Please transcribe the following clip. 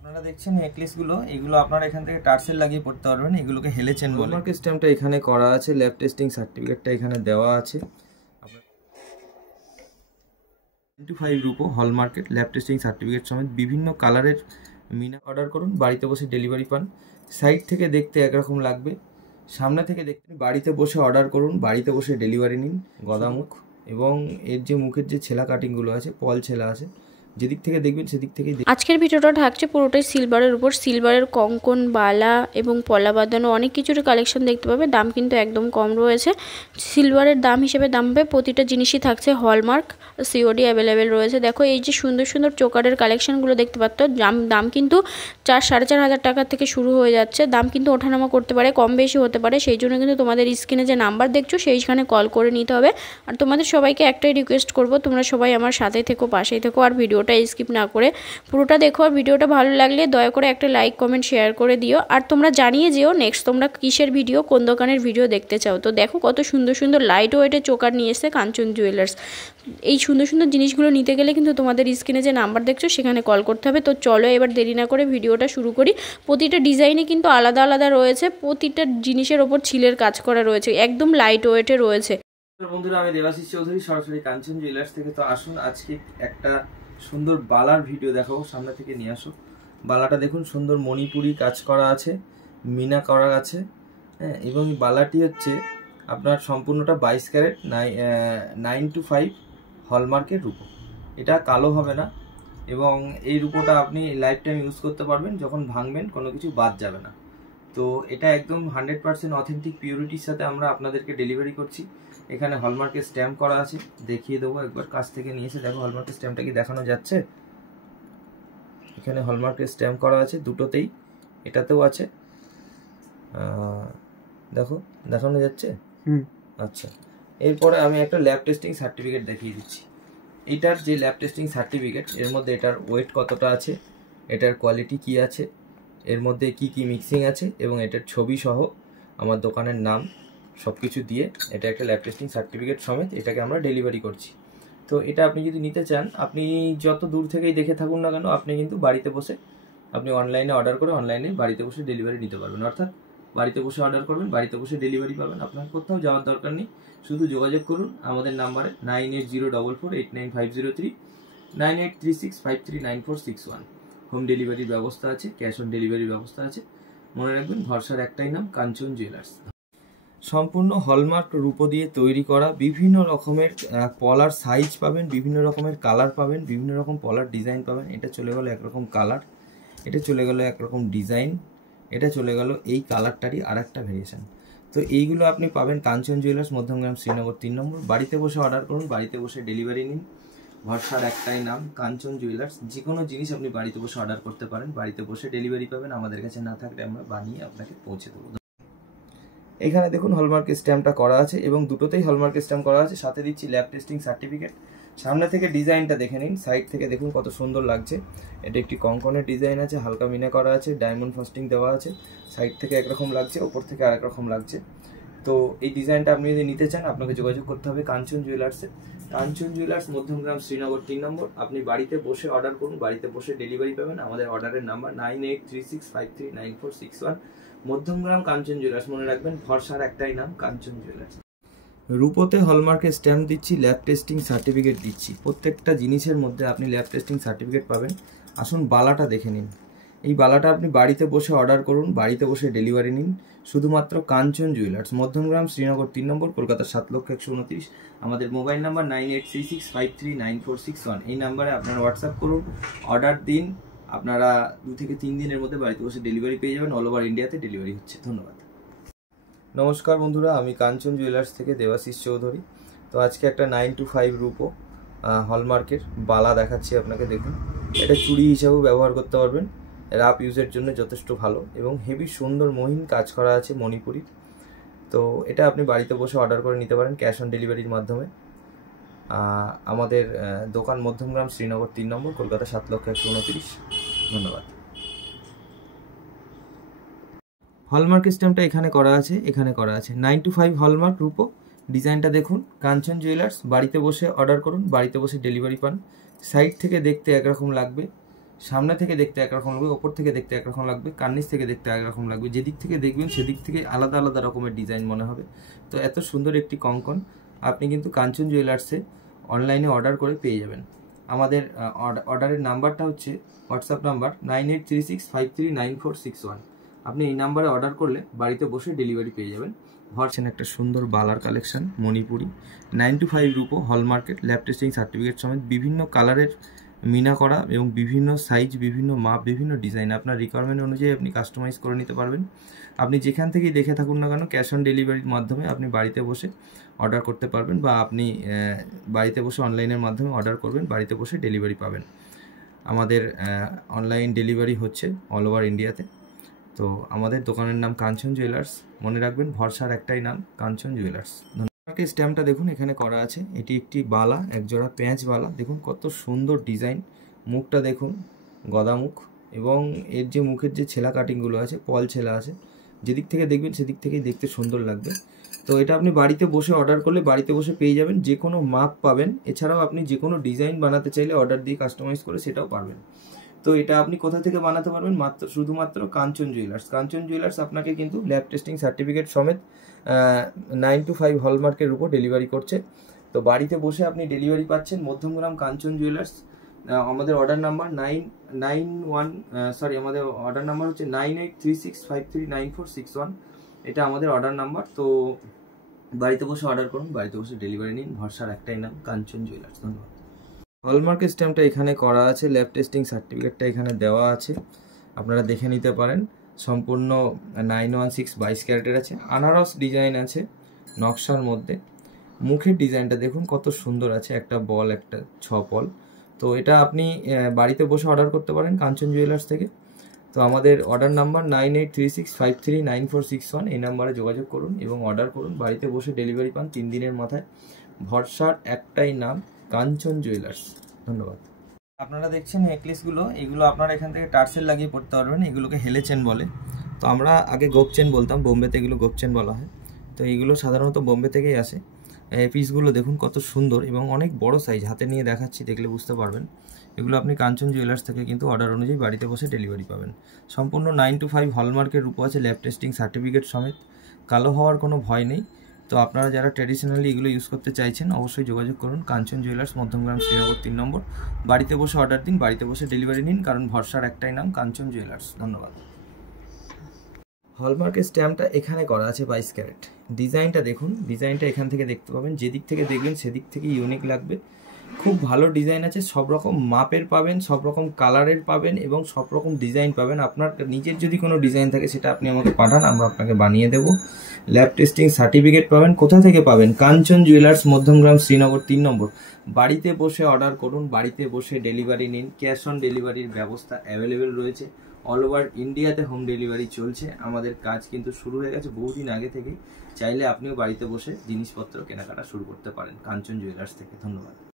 আপনারা দেখছেন নেকলেসগুলো, এগুলো আপনারা এখান থেকে টার্সেল লাগিয়ে পড়তে পারবেন। এগুলোকে হেলে চেন বলে। হলমার্ক স্ট্যাম্পটা এখানে করা আছে, ল্যাব টেস্টিং সার্টিফিকেটটা এখানে দেওয়া আছে। 25 রুপো হলমার্কের ল্যাব টেস্টিং সার্টিফিকেট সমেত বিভিন্ন কালারের মিনা অর্ডার করুন, বাড়িতে বসে ডেলিভারি পান। সাইড থেকে দেখতে একরকম লাগবে, সামনে থেকে দেখতে বাড়িতে বসে অর্ডার করুন, বাড়িতে বসে ডেলিভারি নিন। গদামুখ এবং এর যে মুখের যে ছেলা কাটিংগুলো আছে, পল ছেলা আছে, যেদিক থেকে দেখবেন সেদিক থেকেই। আজকের ভিডিওটা থাকছে পুরোটাই সিলভারের উপর। সিলভারের কঙ্কন, বালা এবং পলা বাঁধানো অনেক কিছুর কালেকশন দেখতে পাবে। দাম কিন্তু একদম কম রয়েছে। সিলভারের দাম হিসেবে দাম পাবে, প্রতিটা জিনিসই থাকছে হলমার্ক, সিওডি অ্যাভেলেবেল রয়েছে। দেখো এই যে সুন্দর সুন্দর চোকারের কালেকশনগুলো দেখতে পাচ্ছ, দাম কিন্তু 4-4.5 টাকা থেকে শুরু হয়ে যাচ্ছে। দাম কিন্তু ওঠানামা করতে পারে, কম বেশি হতে পারে। সেই জন্য কিন্তু তোমাদের স্ক্রিনে যে নাম্বার দেখছো সেইখানে কল করে নিতে হবে। আর তোমাদের সবাইকে একটাই রিকোয়েস্ট করব, তোমরা সবাই আমার সাথে থেকো, পাশেই থেকো, আর ভিডিওটা স্কিপ না করে পুরোটা দেখো। আর ভিডিওটা ভালো লাগলে দয়া করে একটা লাইক কমেন্ট শেয়ার করে দিও। আর তোমরা জানিয়ে যেও নেক্সট তোমরা কিসের ভিডিও, কোন দোকানের ভিডিও দেখতে চাও। তো দেখো কত সুন্দর সুন্দর লাইট ওয়েটের চোকার নিয়ে এসেছে কাঞ্চন জুয়েলার্স। এই সুন্দর সুন্দর জিনিসগুলো নিতে গেলে কিন্তু তোমাদের স্ক্রিনে যে নাম্বার দেখছো সেখানে কল করতে হবে। তো চলো এবার দেরি না করে ভিডিওটা শুরু করি। প্রতিটা ডিজাইনে কিন্তু আলাদা আলাদা রয়েছে, প্রতিটা জিনিসের ওপর ছিলের কাজ করা রয়েছে, একদম লাইট ওয়েটে রয়েছে। বন্ধুরা, আমি দেবাশিস চৌধুরী, সরাসরি কাঞ্চন জুয়েলার্স থেকে। তো আসুন আজকে একটা সুন্দর বালার ভিডিও দেখাবো। সামনে থেকে নিয়ে আসো। বালাটা দেখুন, সুন্দর মণিপুরি কাজ করা আছে, মিনা করা আছে, হ্যাঁ। এবং এই বালাটি হচ্ছে আপনার সম্পূর্ণটা 22 ক্যারেট 925 হলমার্কের রূপো। এটা কালো হবে না এবং এই রূপোটা আপনি লাইফ টাইম ইউজ করতে পারবেন। যখন ভাঙবেন কোনো কিছু বাদ যাবে না। তো এটা একদম 100% অথেন্টিক পিউরিটির সাথে আমরা আপনাদেরকে ডেলিভারি করছি। এখানে হলমার্কের স্ট্যাম্প করা আছে, দেখিয়ে দেবো একবার কাছ থেকে নিয়ে এসে। দেখো হলমার্কের স্ট্যাম্পটা কি দেখানো যাচ্ছে? এখানে হলমার্কের স্ট্যাম্প করা আছে দুটোতেই, এটাতেও আছে। দেখো দেখানো যাচ্ছে। আচ্ছা, এরপরে আমি একটা ল্যাব টেস্টিং সার্টিফিকেট দেখিয়ে দিচ্ছি। এটার যে ল্যাব টেস্টিং সার্টিফিকেট, এর মধ্যে এটার ওয়েট কতটা আছে, এটার কোয়ালিটি কি আছে, এর মধ্যে কি কি মিক্সিং আছে এবং এটার ছবি সহ আমার দোকানের নাম সব কিছু দিয়ে এটা একটা ল্যাব টেস্টিং সার্টিফিকেট সমেত এটাকে আমরা ডেলিভারি করছি। তো এটা আপনি যদি নিতে চান, আপনি যত দূর থেকেই দেখে থাকুন না কেন, আপনি কিন্তু বাড়িতে বসে আপনি অনলাইনে অর্ডার করে অনলাইনে বাড়িতে বসে ডেলিভারি নিতে পারবেন। অর্থাৎ বাড়িতে বসে অর্ডার করবেন, বাড়িতে বসে ডেলিভারি পাবেন। আপনার কোথাও যাওয়ার দরকার নেই, শুধু যোগাযোগ করুন আমাদের নাম্বারে 9804489503, 9836539461। হোম ডেলিভারির ব্যবস্থা আছে, ক্যাশ অন ডেলিভারির ব্যবস্থা আছে। মনে রাখবেন, ভরসার একটাই নাম, কাঞ্চন জুয়েলার্স। সম্পূর্ণ হলমার্ক রূপো দিয়ে তৈরি করা, বিভিন্ন রকমের পলার সাইজ পাবেন, বিভিন্ন রকমের কালার পাবেন, বিভিন্ন রকম পলার ডিজাইন পাবেন। এটা চলে গেল একরকম কালার, এটা চলে গেল একরকম ডিজাইন, এটা চলে গেল এই কালারটারই আর একটা ভেরিয়েশন। তো এইগুলো আপনি পাবেন কাঞ্চন জুয়েলার্স, মধ্যমগ্রাম, শ্রীনগর 3 নম্বর। বাড়িতে বসে অর্ডার করুন, বাড়িতে বসে ডেলিভারি নিন। ভরসার একটাই নাম, কাঞ্চন জুয়েলার্স। যে কোনো জিনিস আপনি বাড়িতে বসে অর্ডার করতে পারেন, বাড়িতে বসে ডেলিভারি পাবেন। আমাদের কাছে না থাকলে আমরা বানিয়ে আপনাকে পৌঁছে দেবো। এখানে দেখুন হলমার্কের স্ট্যাম্পটা করা আছে এবং দুটোতেই হলমার্কের স্ট্যাম্প করা আছে। সাথে দিচ্ছি ল্যাব টেস্টিং সার্টিফিকেট। সামনে থেকে ডিজাইনটা দেখে নিন, সাইড থেকে দেখুন কত সুন্দর লাগছে। এটা একটি কঙ্কনের ডিজাইন আছে, হালকা মিনা করা আছে, ডায়মন্ড ফাস্টিং দেওয়া আছে। সাইড থেকে একরকম লাগছে, ওপর থেকে আরেক রকম লাগছে। তো এই ডিজাইনটা আপনি যদি নিতে চান, আপনাকে যোগাযোগ করতে হবে কাঞ্চন জুয়েলার্সে। কাঞ্চন জুয়েলার্স, মধ্যমগ্রাম, শ্রীনগর 3 নম্বর। আপনি বাড়িতে বসে অর্ডার করুন, বাড়িতে বসে ডেলিভারি পাবেন। আমাদের অর্ডারের নাম্বার 9836539461। মধ্যমগ্রাম, কাঞ্চন জুয়েলার্স। মনে রাখবেন, ভরসার একটাই নাম, কাঞ্চন জুয়েলার্স। রূপোতে হলমার্কের স্ট্যাম্প দিচ্ছি, ল্যাব টেস্টিং সার্টিফিকেট দিচ্ছি। প্রত্যেকটা জিনিসের মধ্যে আপনি ল্যাব টেস্টিং সার্টিফিকেট পাবেন। আসুন বালাটা দেখে নিন। এই বালাটা আপনি বাড়িতে বসে অর্ডার করুন, বাড়িতে বসে ডেলিভারি নিন, শুধুমাত্র কাঞ্চন জুয়েলার্স, মধ্যমগ্রাম, শ্রীনগর 3 নম্বর, কলকাতা 7,129,000। আমাদের মোবাইল নাম্বার 9836539461। এই নাম্বারে আপনারা হোয়াটসঅ্যাপ করুন, অর্ডার দিন। আপনারা 2 থেকে 3 দিনের মধ্যে বাড়িতে বসে ডেলিভারি পেয়ে যাবেন। অল ওভার ইন্ডিয়াতে ডেলিভারি হচ্ছে। ধন্যবাদ। নমস্কার বন্ধুরা, আমি কাঞ্চন জুয়েলার্স থেকে দেবাশিস চৌধুরী। তো আজকে একটা 925 রূপো হলমার্কের বালা দেখাচ্ছি আপনাকে। দেখুন, এটা চুড়ি হিসাবেও ব্যবহার করতে পারবেন, রাপ ইউজের জন্য যথেষ্ট ভালো এবং হেভি সুন্দর মহিন কাজ করা আছে মণিপুরির। তো এটা আপনি বাড়িতে বসে অর্ডার করে নিতে পারেন ক্যাশ অন ডেলিভারির মাধ্যমে। আমাদের দোকান মধ্যমগ্রাম, শ্রীনগর 3 নম্বর, কলকাতা 7,129,000। ধন্যবাদ। হলমার্কের স্ট্যাম্পটা এখানে করা আছে, এখানে করা আছে 925 হলমার্ক রূপো। ডিজাইনটা দেখুন, কাঞ্চন জুয়েলার্স। বাড়িতে বসে অর্ডার করুন, বাড়িতে বসে ডেলিভারি পান। সাইড থেকে দেখতে একরকম লাগবে, সামনে থেকে দেখতে একরকম লাগবে, ওপর থেকে দেখতে একরকম লাগবে, কার্নিশ থেকে দেখতে একরকম লাগবে, যেদিক থেকে দেখবেন সেদিক থেকে আলাদা আলাদা রকমের ডিজাইন মনে হবে। তো এত সুন্দর একটি কঙ্কন আপনি কিন্তু কাঞ্চন জুয়েলার্সে অনলাইনে অর্ডার করে পেয়ে যাবেন। আমাদের অর্ডারের নাম্বারটা হচ্ছে হোয়াটসঅ্যাপ নাম্বার 9836539461। আপনি এই নাম্বারে অর্ডার করলে বাড়িতে বসে ডেলিভারি পেয়ে যাবেন। ভার্সেন একটা সুন্দর বালার কালেকশন, মণিপুরি 925 রুপো, হলমার্কেট, ল্যাব টেস্টিং সার্টিফিকেট সমেত বিভিন্ন কালারের মিনা করা এবং বিভিন্ন সাইজ, বিভিন্ন মাপ, বিভিন্ন ডিজাইন আপনার রিকোয়ারমেন্ট অনুযায়ী আপনি কাস্টমাইজ করে নিতে পারবেন। আপনি যেখান থেকেই দেখে থাকুন না কেন ক্যাশ অন ডেলিভারির মাধ্যমে আপনি বাড়িতে বসে অর্ডার করতে পারবেন, বা আপনি বাড়িতে বসে অনলাইনের মাধ্যমে অর্ডার করবেন, বাড়িতে বসে ডেলিভারি পাবেন। আমাদের অনলাইন ডেলিভারি হচ্ছে অল ওভার ইন্ডিয়াতে। তো আমাদের দোকানের নাম কাঞ্চন জুয়েলার্স, মনে রাখবেন ভরসার একটাই নাম কাঞ্চন জুয়েলার্স। স্ট্যাম্পটা দেখুন এখানে করা আছে, এটি একটি বালা, একজোড়া পেঁচ বালা, দেখুন কত সুন্দর ডিজাইন। মুখটা দেখুন গদা মুখ, এবং এর যে মুখের যে ছেলা কাটিংগুলো আছে পল ছেলা আছে, যেদিক থেকে দেখবেন সেদিক থেকেই দেখতে সুন্দর লাগবে। তো এটা আপনি বাড়িতে বসে অর্ডার করলে বাড়িতে বসে পেয়ে যাবেন, যে কোনো মাপ পাবেন। এছাড়াও আপনি যে কোনো ডিজাইন বানাতে চাইলে অর্ডার দিয়ে কাস্টমাইজ করে সেটাও পারবেন। তো এটা আপনি কোথা থেকে বানাতে পারবেন? শুধুমাত্র কাঞ্চন জুয়েলার্স। কাঞ্চন জুয়েলার্স আপনাকে কিন্তু ল্যাব টেস্টিং সার্টিফিকেট সমেত 925 হলমার্কের উপর ডেলিভারি করছে। তো বাড়িতে বসে আপনি ডেলিভারি পাচ্ছেন মধ্যমগ্রাম কাঞ্চন জুয়েলার্স। আমাদের অর্ডার নাম্বার আমাদের অর্ডার নাম্বার হচ্ছে 9836539461। এটা আমাদের অর্ডার নাম্বার। তো বাড়িতে বসে অর্ডার করুন, বাড়িতে বসে ডেলিভারি নিন, ভরসার একটাই নাম কাঞ্চন জুয়েলার্স। ধন্যবাদ। হলমার্কের স্ট্যাম্পটা এখানে করা আছে, ল্যাব টেস্টিং সার্টিফিকেটটা এখানে দেওয়া আছে, আপনারা দেখে নিতে পারেন। সম্পূর্ণ 916 22 ক্যারেটের আছে, আনারস ডিজাইন আছে নকশার মধ্যে। মুখের ডিজাইনটা দেখুন কত সুন্দর আছে, একটা বল, একটা 6 পল। তো এটা আপনি বাড়িতে বসে অর্ডার করতে পারেন কাঞ্চন জুয়েলার্স থেকে। তো আমাদের অর্ডার নাম্বার 9836539461, এই নাম্বারে যোগাযোগ করুন এবং অর্ডার করুন, বাড়িতে বসে ডেলিভারি পান 3 দিনের মাথায়। ভরসার একটাই নাম কাঞ্চন জুয়েলার্স। ধন্যবাদ। আপনারা দেখছেন নেকলেসগুলো, এগুলো আপনারা এখান থেকে টার্সেল লাগিয়ে পড়তে পারবেন। এগুলোকে হেলে চেন বলে। তো আমরা আগে গোপ চেন বলতাম, বোম্বেতে এগুলো গোপ চেন বলা হয়। তো এইগুলো সাধারণত বোম্বে থেকেই আসে। পিসগুলো দেখুন কত সুন্দর এবং অনেক বড় সাইজ, হাতে নিয়ে দেখাচ্ছি, দেখলে বুঝতে পারবেন। এগুলো আপনি কাঞ্চন জুয়েলার্স থেকে কিন্তু অর্ডার অনুযায়ী বাড়িতে বসে ডেলিভারি পাবেন। সম্পূর্ণ 925 হলমার্কের রূপ আছে, ল্যাব টেস্টিং সার্টিফিকেট সমেত, কালো হওয়ার কোনো ভয় নেই। তো আপনারা যারা ট্র্যাডিশনালি এগুলো ইউজ করতে চাইছেন অবশ্যই যোগাযোগ করুন কাঞ্চন জুয়েলার্স, মধ্যমগ্রাম, শ্রীনগর 3 নম্বর। বাড়িতে বসে অর্ডার দিন, বাড়িতে বসে ডেলিভারি নিন, কারণ ভরসার একটাই নাম কাঞ্চন জুয়েলার্স। ধন্যবাদ। হলমার্কের স্ট্যাম্পটা এখানে করা আছে 22 ক্যারেট। ডিজাইনটা দেখুন, ডিজাইনটা এখান থেকে দেখতে পাবেন, যেদিক থেকে দেখবেন সেদিক থেকে ইউনিক লাগবে। খুব ভালো ডিজাইন আছে, সব রকম মাপের পাবেন, সব রকম কালারের পাবেন এবং সব রকম ডিজাইন পাবেন। আপনার নিজের যদি কোনো ডিজাইন থাকে সেটা আপনি আমাকে পাঠান, আমরা আপনাকে বানিয়ে দেব। ল্যাব টেস্টিং সার্টিফিকেট পাবেন। কোথা থেকে পাবেন? কাঞ্চন জুয়েলার্স, মধ্যমগ্রাম, শ্রীনগর 3 নম্বর। বাড়িতে বসে অর্ডার করুন, বাড়িতে বসে ডেলিভারি নিন। ক্যাশ অন ডেলিভারির ব্যবস্থা অ্যাভেলেবেল রয়েছে। অল ওভার ইন্ডিয়াতে হোম ডেলিভারি চলছে। আমাদের কাজ কিন্তু শুরু হয়ে গেছে বহুদিন আগে থেকেই। চাইলে আপনিও বাড়িতে বসে জিনিসপত্র কেনাকাটা শুরু করতে পারেন কাঞ্চন জুয়েলার্স থেকে। ধন্যবাদ।